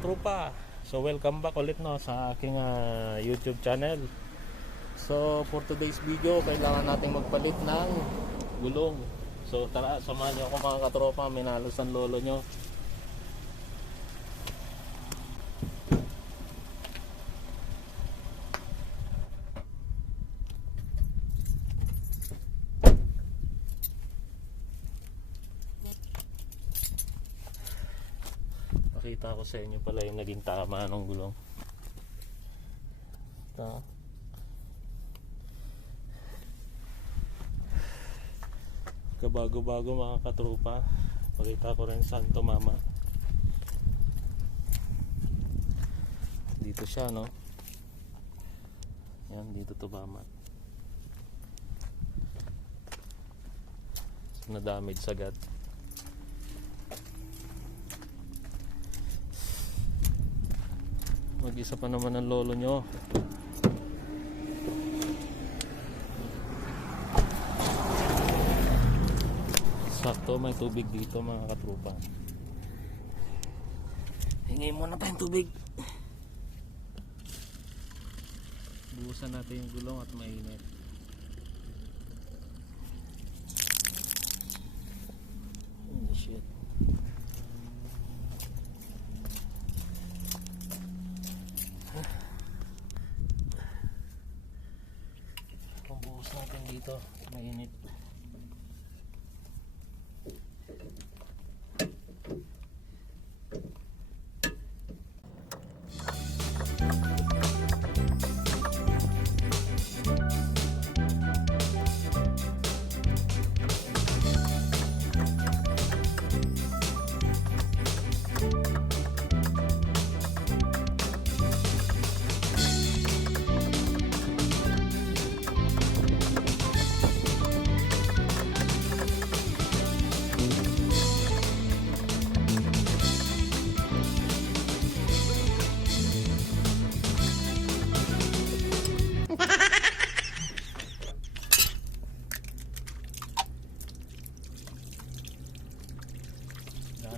katropa, so welcome back ulit sa aking YouTube channel. So for today's video, kailangan nating magpalit ng gulong. So tara, samahan niyo ako mga katropa, minalos ang lolo nyo. Pakita ko sa inyo pala yung naging tama ng gulong. Ito. Kabago-bago mga katropa. Pakita ko rin saan tumama. Dito siya, no? Yan, dito tumama. So, na-damage agad. Mag-isa pa naman ang lolo nyo. Sakto, may tubig dito mga katropa. Hingay muna tayong tubig. Buhusan natin yung gulong at mainit. Oh shit. Pambuhos natin dito, mainit.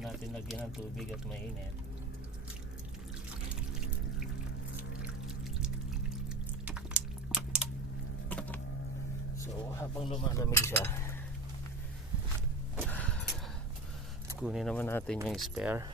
Natin lagyan ng tubig at mainit. So habang lumalamig siya, kunin naman natin yung spare.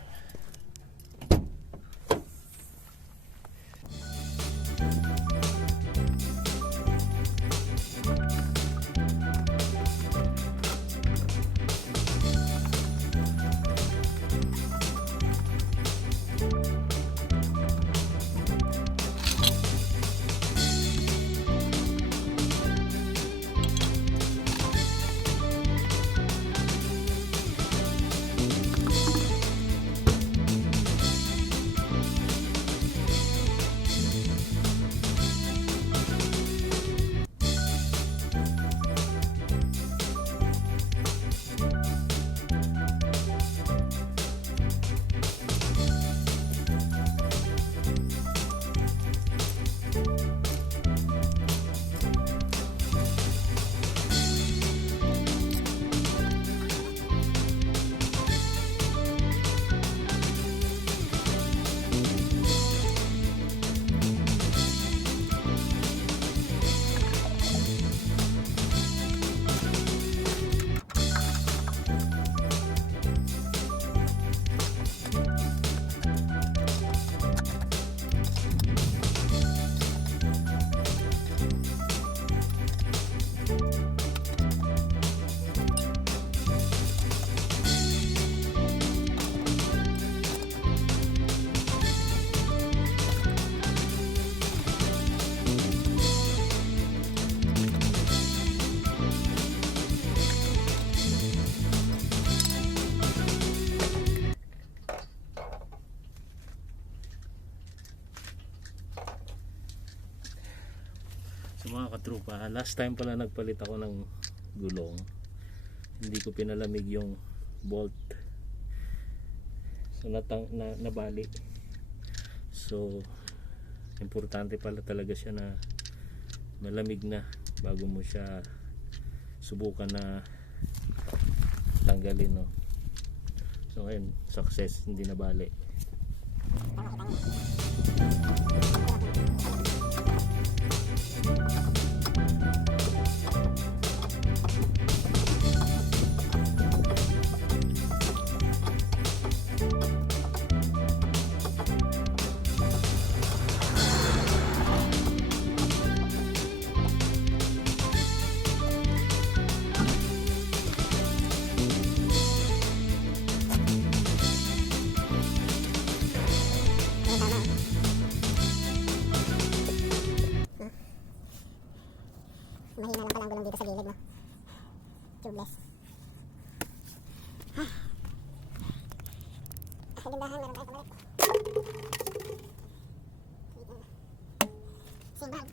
So mga katropa, last time pala nagpalit ako ng gulong, hindi ko pinalamig yung bolt, so nabali. So importante pala talaga siya na malamig na bago mo siya subukan na tanggalin, no? So ngayon, success, hindi nabali. Mahina lang pala ang gulong dito sa gilid, no? Tubeless. Sa lindahan, meron tayo pabalik. Simbang.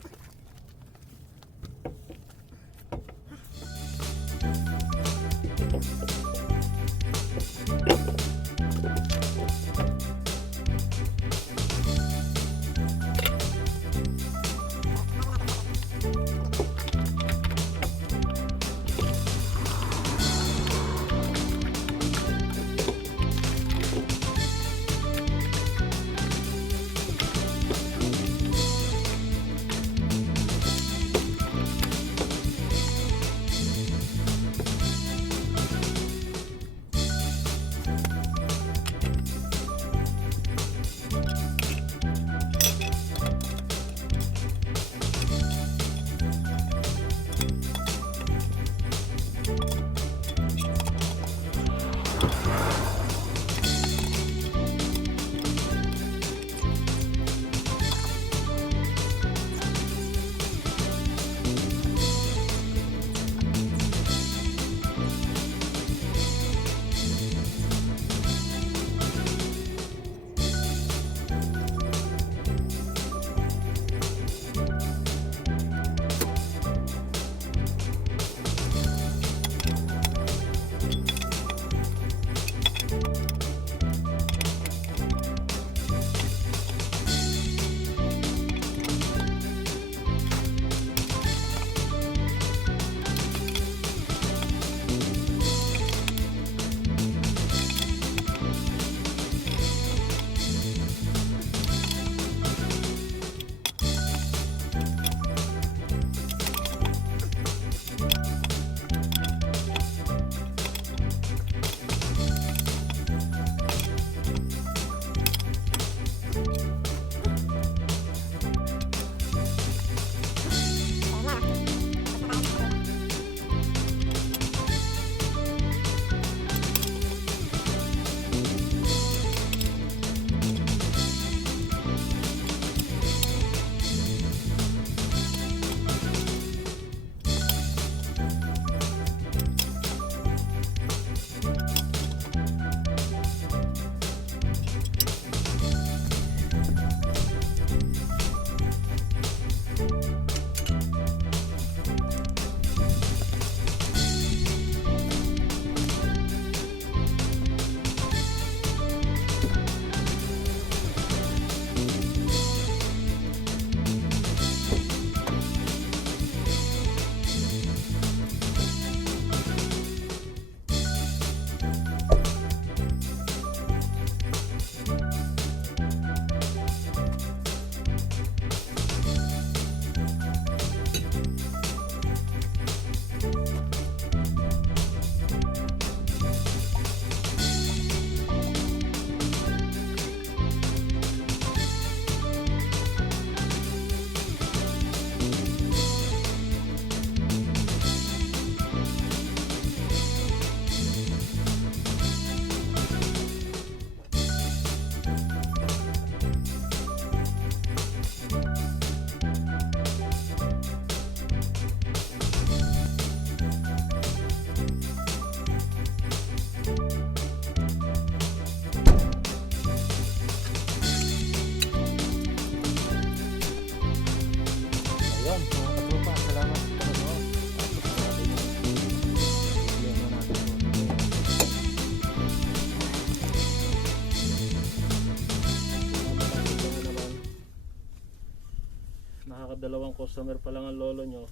Nakakadalawang customer pa lang ang lolo nyo.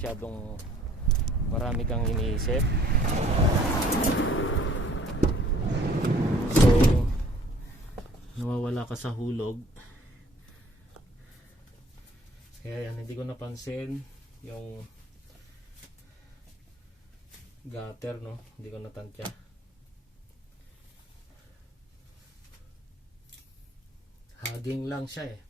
masyadong marami kang iniisip. So nawawala ka sa hulog. Kaya yan, hindi ko napansin yung gutter, no? Hindi ko natantya. Haging lang siya eh.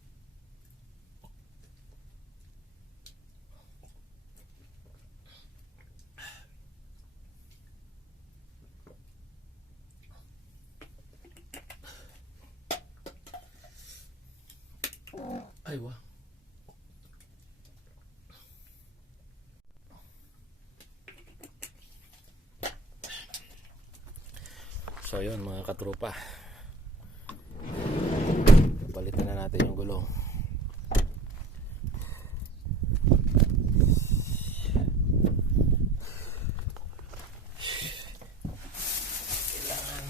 Ay, wah. So yun mga katrupa, palitan na natin yung gulong. Kailangan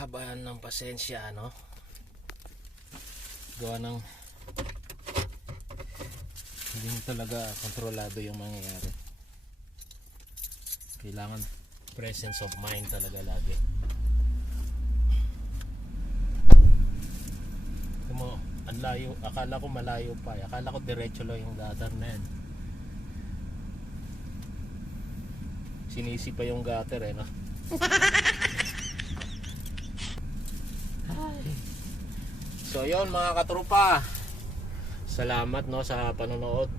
habaan ng pasensya, no? Gawa ng hindi talaga kontrolado yung mangyayari. Kailangan presence of mind talaga lagi. Mo, ang layo, akala ko malayo pa, akala ko diretso lang yung gutter na yan. Sinisi pa yung gutter eh, no? So yun mga katrupa, salamat no sa panonood.